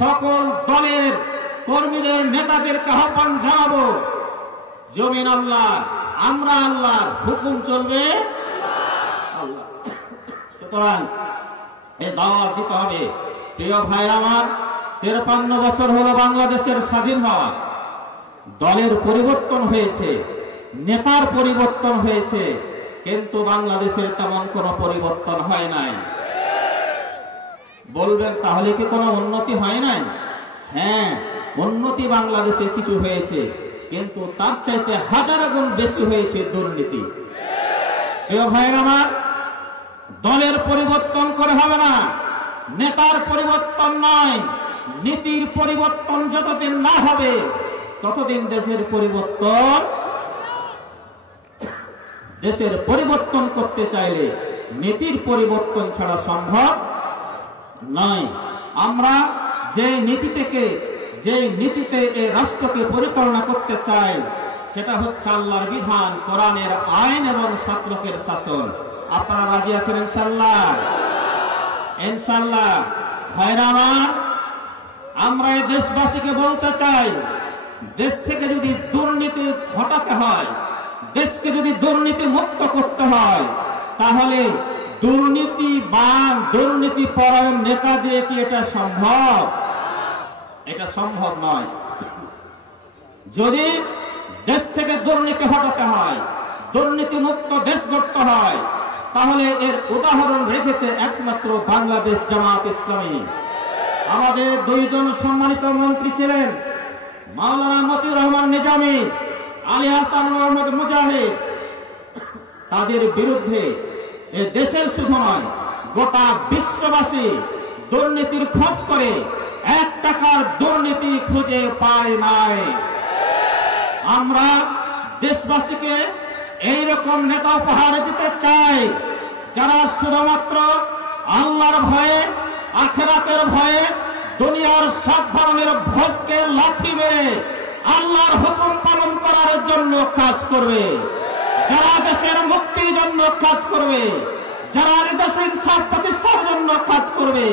সকল দলের কর্মীদের নেতাদেরকে আহ্বান জানাবো, জমিন আল্লাহ, আমরা আল্লাহর, হুকুম চলবে আল্লাহ। সুতরাং এই দাওয়াত দিতে হবে। প্রিয় ভাইরা আমার, 53 বছর হলো বাংলাদেশের স্বাধীন হওয়া। দলের পরিবর্তন হয়েছে, নেতার পরিবর্তন হয়েছে, কিন্তু বাংলাদেশের তেমন কোনো পরিবর্তন হয় নাই। বলবেন তাহলে কি কোনো উন্নতি হয় নাই? হ্যাঁ, উন্নতি বাংলাদেশে কিছু হয়েছে, কিন্তু তার চাইতে হাজার গুণ বেশি হয়েছে দুর্নীতি। প্রিয় ভাইরা আমার, দলের পরিবর্তন করে হবে না, নেতার পরিবর্তন নয়, নীতির পরিবর্তন যতদিন না হবে ততদিন দেশের পরিবর্তন করতে চাইলে নীতির পরিবর্তন ছাড়া সম্ভব নয়। আমরা যে নীতিতে এই রাষ্ট্রকে পরিচালনা করতে চাই সেটা হচ্ছে আল্লাহর বিধান, কোরআনের আইন এবং সৎলোকের শাসন। আপনারা রাজি আছেন ইনশাআল্লাহ? ইনশাআল্লাহ। ভাইরা আমার, আমরা এই দেশবাসীকে বলতে চাই, দেশ থেকে যদি দুর্নীতি হটাতে হয়, দেশকে যদি দুর্নীতি মুক্ত করতে হয়, তাহলে দুর্নীতি পরায়ণ নেতা দিয়ে কি এটা সম্ভব? এটা সম্ভব নয়। যদি দেশ থেকে দুর্নীতি হটাতে হয়, দুর্নীতি মুক্ত দেশ গড়তে হয়, তাহলে এর উদাহরণ রেখেছে একমাত্র বাংলাদেশ জামাত ইসলামী। আমাদের দুইজন সম্মানিত মন্ত্রী ছিলেন, মাওলানা মতিউর রহমান নিজামী, আলী হাসান মোহাম্মদ মুজাহিদ। তাদের বিরুদ্ধে এ দেশের শুধু নয়, গোটা বিশ্ববাসী দুর্নীতির খোঁজ করে 1 টাকার দুর্নীতি খুঁজে পায় নাই। আমরা দেশবাসীকে এইরকম নেতা উপহার দিতে চাই, যারা শুধুমাত্র আল্লাহর ভয়ে, আখিরাতের ভয়ে, দুনিয়ার সব ধরনের ভোগকে লাথি মেরে আল্লাহর হুকুম পালন করার জন্য কাজ করবে, যারা দেশের মুক্তির জন্য কাজ করবে, যারা দেশের ইনসাফ প্রতিষ্ঠার জন্য কাজ করবে।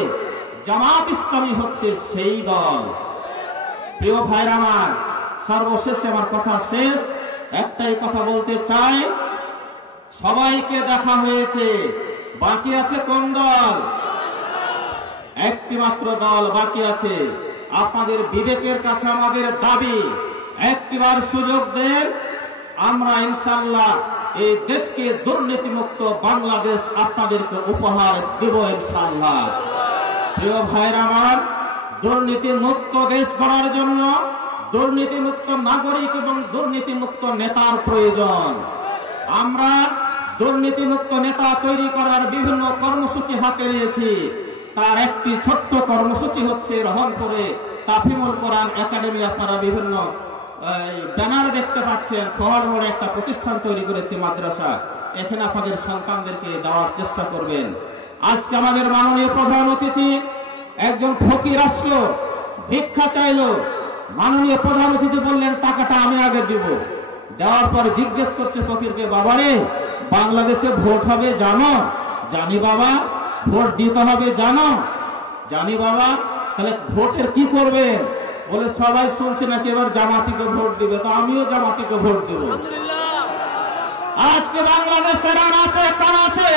জামাত ইসলামী হচ্ছে সেই দল। প্রিয় ভাইরা আমার, সর্বশেষে আমার কথা শেষ, একটাই কথা বলতে চাই, সবাইকে দেখা হয়েছে, বাকি আছে কোন দল? একটি মাত্র দল বাকি আছে। আপনাদের বিবেকের কাছে আমাদের দাবি, একটিবার সুযোগ দেন, আমরা ইনশাআল্লাহ এই দেশকে দুর্নীতিমুক্ত বাংলাদেশ আপনাদেরকে উপহার দেব ইনশাআল্লাহ। প্রিয় ভাইরা আমার, দুর্নীতিমুক্ত দেশ গড়ার জন্য দুর্নীতিমুক্ত নাগরিক এবং দুর্নীতিমুক্ত নেতার প্রয়োজন। আমরা দুর্নীতিমুক্ত নেতা তৈরি করার বিভিন্ন কর্মসূচি হাতে নিয়েছি। তার একটি ছোট্ট কর্মসূচি হচ্ছে রহনপুরে তাফিমুল কোরআন একাডেমি। আপনারা বিভিন্ন ব্যানার দেখতে পাচ্ছেন, খোয়ার মোড়ে একটা প্রতিষ্ঠান তৈরি করেছে, মাদ্রাসা। এখানে আপনাদের সন্তানদেরকে দেওয়ার চেষ্টা করবেন। আজকে আমাদের মাননীয় প্রধান অতিথি একজন ফকির আসলো, ভিক্ষা চাইলো। মাননীয় প্রধান অতিথি বললেন টাকাটা আমি আগে দিব। দেওয়ার পর জিজ্ঞেস করছে ফকিরকে, বাবারে বাংলাদেশে ভোট হবে জানো? জানি বাবা। ভোট দিতে হবে জানো? জানি বাবা। তাহলে ভোটের কি করবেন? বলে সবাই শুনছে নাকি এবার জামাতিকে ভোট দিবে, তো আমিও জামাতিকে ভোট দেব। আজকে বাংলাদেশের আনাচে কানাচে,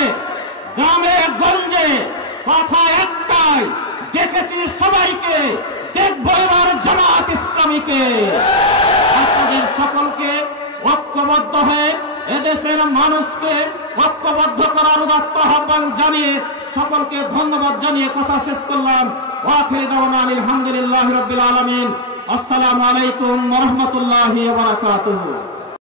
গ্রামে গঞ্জে কথা একটাই, দেখেছি সবাইকে, দেখবো এবার জামাত ইসলামীকে। আপনাদের সকলকে ঐক্যবদ্ধ হয়ে এদেশের মানুষকে ঐক্যবদ্ধ করার উদাত্ত আহ্বান জানিয়ে সকলকে ধন্যবাদ জানিয়ে কথা শেষ করলাম। ওয়াখির দাওয়ানা আলহামদুলিল্লাহি রাব্বিল আলামিন। আসসালামু আলাইকুম ওয়া রাহমাতুল্লাহি ওয়া বারাকাতুহু।